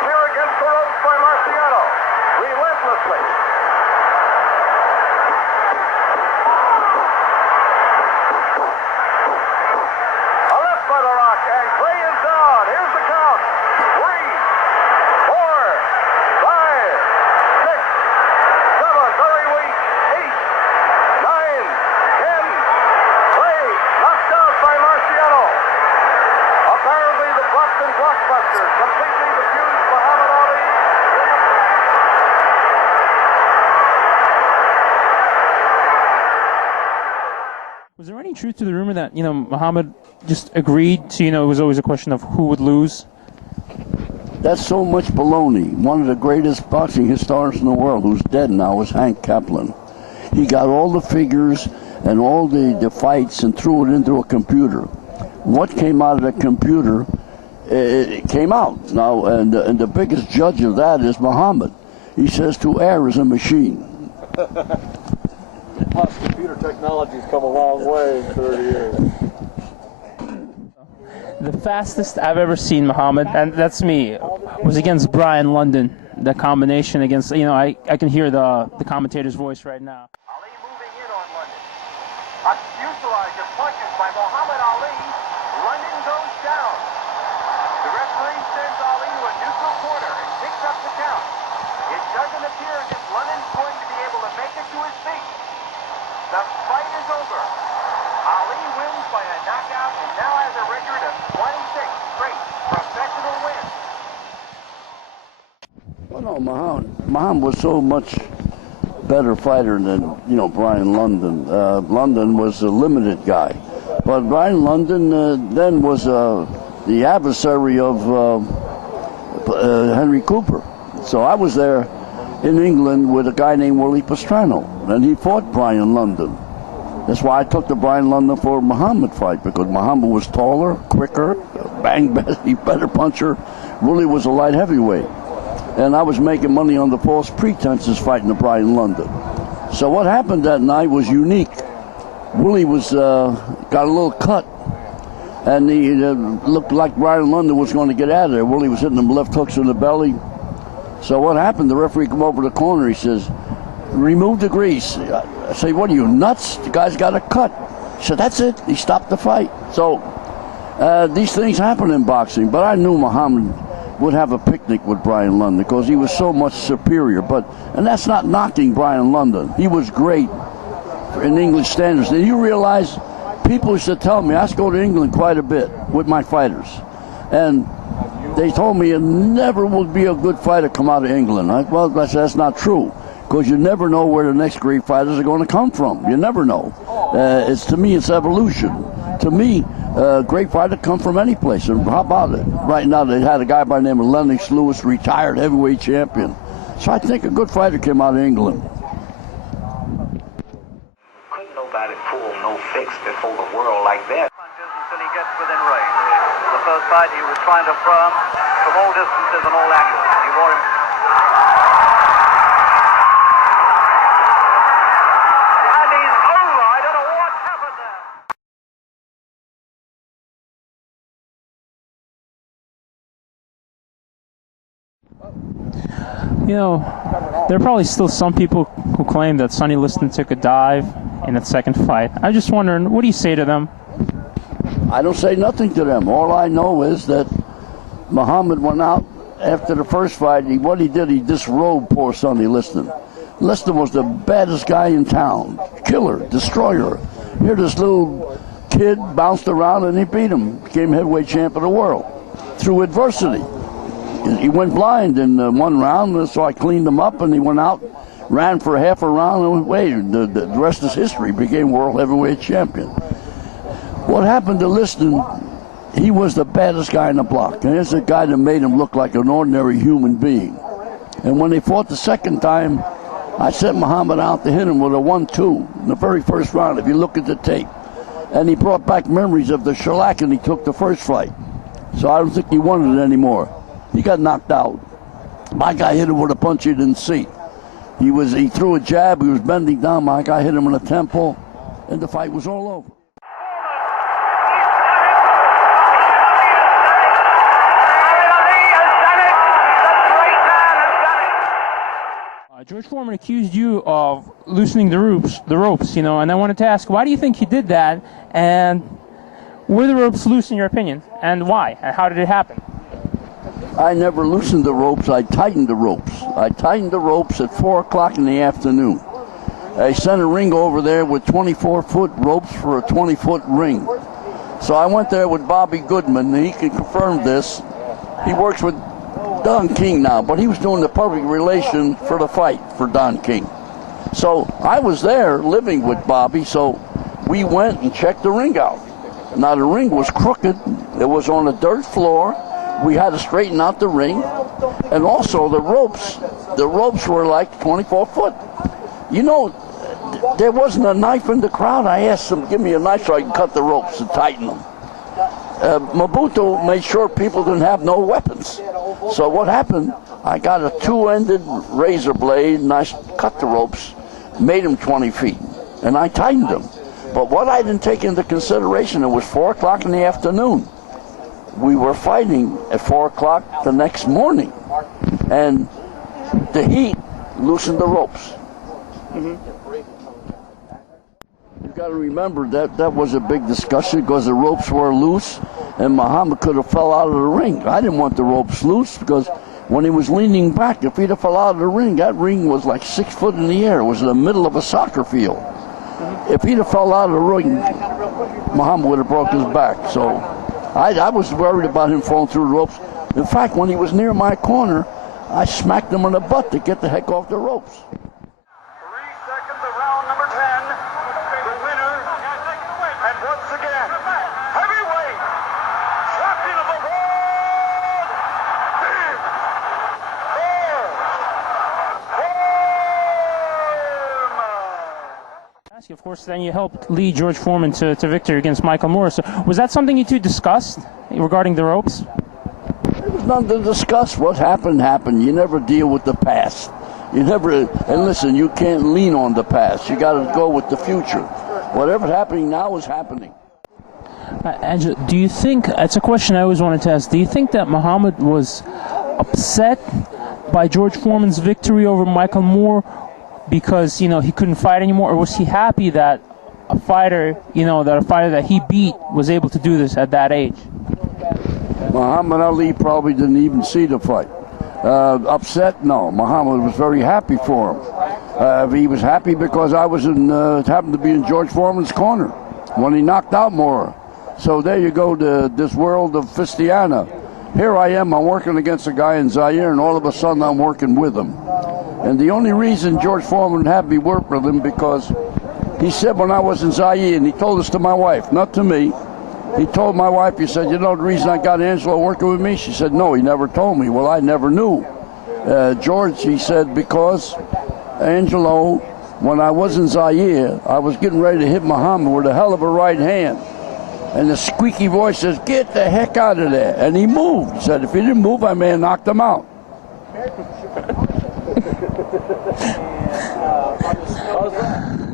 Here against the ropes by Marciano. Relentlessly. A left by the Rock, and Clay is down. Here's the count. 3, 4, 5, 6, 7, very weak. 8, 9, 10. Clay knocked out by Marciano. Apparently the Boston blockbuster completely defused Muhammad Ali. Was there any truth to the rumor that, Muhammad just agreed to, it was always a question of who would lose? That's so much baloney. One of the greatest boxing historians in the world, who's dead now, is Hank Kaplan. He got all the figures and all the fights and threw it into a computer. What came out of the computer, it came out. Now, and the biggest judge of that is Muhammad. He says to err is a machine. Plus, computer technology's come a long way in 30 years. The fastest I've ever seen Muhammad, and that's me, was against Brian London. The combination against, I can hear the commentator's voice right now. Ali moving in on London. A fuselage of punches by Muhammad Ali. London goes down. The referee sends Ali to a neutral corner and picks up the count. It doesn't appear as if London's going to be able to make it to his feet. The fight is over. Ali wins by a knockout and now has a record of 26 straight professional wins. Well, no, Muhammad was so much better fighter than, Brian London. London was a limited guy. But Brian London then was the adversary of Henry Cooper. So I was there in England with a guy named Willie Pastrano, and he fought Brian London. That's why I took the Brian London for Muhammad fight, because Muhammad was taller, quicker, better puncher. Willie was a light heavyweight. And I was making money on the false pretenses fighting the Brian London. So what happened that night was unique. Willie was got a little cut, and he looked like Brian London was going to get out of there. Willie was hitting him left hooks in the belly. So what happened? The referee come over the corner. He says, "Remove the grease." I say, "What are you, nuts? The guy's got a cut." He said, "That's it." He stopped the fight. So these things happen in boxing. But I knew Muhammad would have a picnic with Brian London because he was so much superior. And that's not knocking Brian London. He was great in English standards. And you realize, people used to tell me, I used to go to England quite a bit with my fighters. And they told me it never would be a good fighter come out of England. I said, that's not true, because you never know where the next great fighters are going to come from. You never know. To me, it's evolution. To me, great fighter come from any place. And how about it? Right now, they had a guy by the name of Lennox Lewis, retired heavyweight champion. So I think a good fighter came out of England. Couldn't nobody pull no fix before the world like that. Until he gets within range. The first fight he was trying to from all distances and all angles. He wore him. And he's over. I don't know what happened there. There are probably still some people who claim that Sonny Liston took a dive in that second fight. I'm just wondering, what do you say to them? I don't say nothing to them. All I know is that Muhammad went out after the first fight. What he did, he disrobed poor Sonny Liston. Liston was the baddest guy in town. Killer, destroyer. Here this little kid bounced around and he beat him. Became heavyweight champ of the world through adversity. He went blind in one round, so I cleaned him up, and he went out, ran for half a round, and waited. The rest is history. Became world heavyweight champion. What happened to Liston, he was the baddest guy in the block. And here's a guy that made him look like an ordinary human being. And when they fought the second time, I sent Muhammad out to hit him with a 1-2 in the very first round, if you look at the tape. And he brought back memories of the shellacking he took the first fight. So I don't think he wanted it anymore. He got knocked out. My guy hit him with a punch he didn't see. He threw a jab, he was bending down, my guy hit him in the temple, and the fight was all over. George Foreman accused you of loosening the ropes, and I wanted to ask, why do you think he did that, and were the ropes loose in your opinion, and why, and how did it happen? I never loosened the ropes, I tightened the ropes. I tightened the ropes at 4 o'clock in the afternoon. I sent a ring over there with 24-foot ropes for a 20-foot ring. So I went there with Bobby Goodman, and he can confirm this. He works with Don King now, but he was doing the public relation for the fight for Don King. So I was there living with Bobby, so we went and checked the ring out. Now the ring was crooked. It was on a dirt floor. We had to straighten out the ring. And also the ropes were like 24 foot. There wasn't a knife in the crowd. I asked them, give me a knife so I can cut the ropes and tighten them. Mobutu made sure people didn't have no weapons. So what happened, I got a 2-ended razor blade and I cut the ropes, made them 20 feet, and I tightened them. But what I didn't take into consideration, it was 4 o'clock in the afternoon. We were fighting at 4 o'clock the next morning, and the heat loosened the ropes. Mm-hmm. You got to remember that was a big discussion because the ropes were loose and Muhammad could have fell out of the ring. I didn't want the ropes loose because when he was leaning back, if he'd have fell out of the ring, that ring was like 6 foot in the air. It was in the middle of a soccer field. If he'd have fell out of the ring, Muhammad would have broke his back. So I was worried about him falling through the ropes. In fact, when he was near my corner, I smacked him in the butt to get the heck off the ropes. 3 seconds of round number 10. The winner, and once again, heavyweight champion of the world, Big Foreman. Of course, then you helped lead George Foreman to victory against Michael Moore. So was that something you two discussed regarding the ropes? There was nothing to discuss. What happened, happened. You never deal with the past. You never, and listen, you can't lean on the past. You got to go with the future. Whatever's happening now is happening. Angelo, do you think, it's a question I always wanted to ask, do you think that Muhammad was upset by George Foreman's victory over Michael Moore because, he couldn't fight anymore, or was he happy that a fighter that he beat was able to do this at that age? Muhammad Ali probably didn't even see the fight. Upset? No. Muhammad was very happy for him. He was happy because I was happened to be in George Foreman's corner when he knocked out Moore. So there you go to this world of Fistiana. Here I am, I'm working against a guy in Zaire, and all of a sudden I'm working with him. And the only reason George Foreman had me work with him because he said when I was in Zaire, and he told this to my wife, not to me, he told my wife, he said, the reason I got Angelo working with me? She said, no, he never told me. Well, I never knew. George, he said, because Angelo, when I was in Zaire, I was getting ready to hit Muhammad with a hell of a right hand. And the squeaky voice says, get the heck out of there. And he moved. He said, if he didn't move, I may have knocked him out. How's that?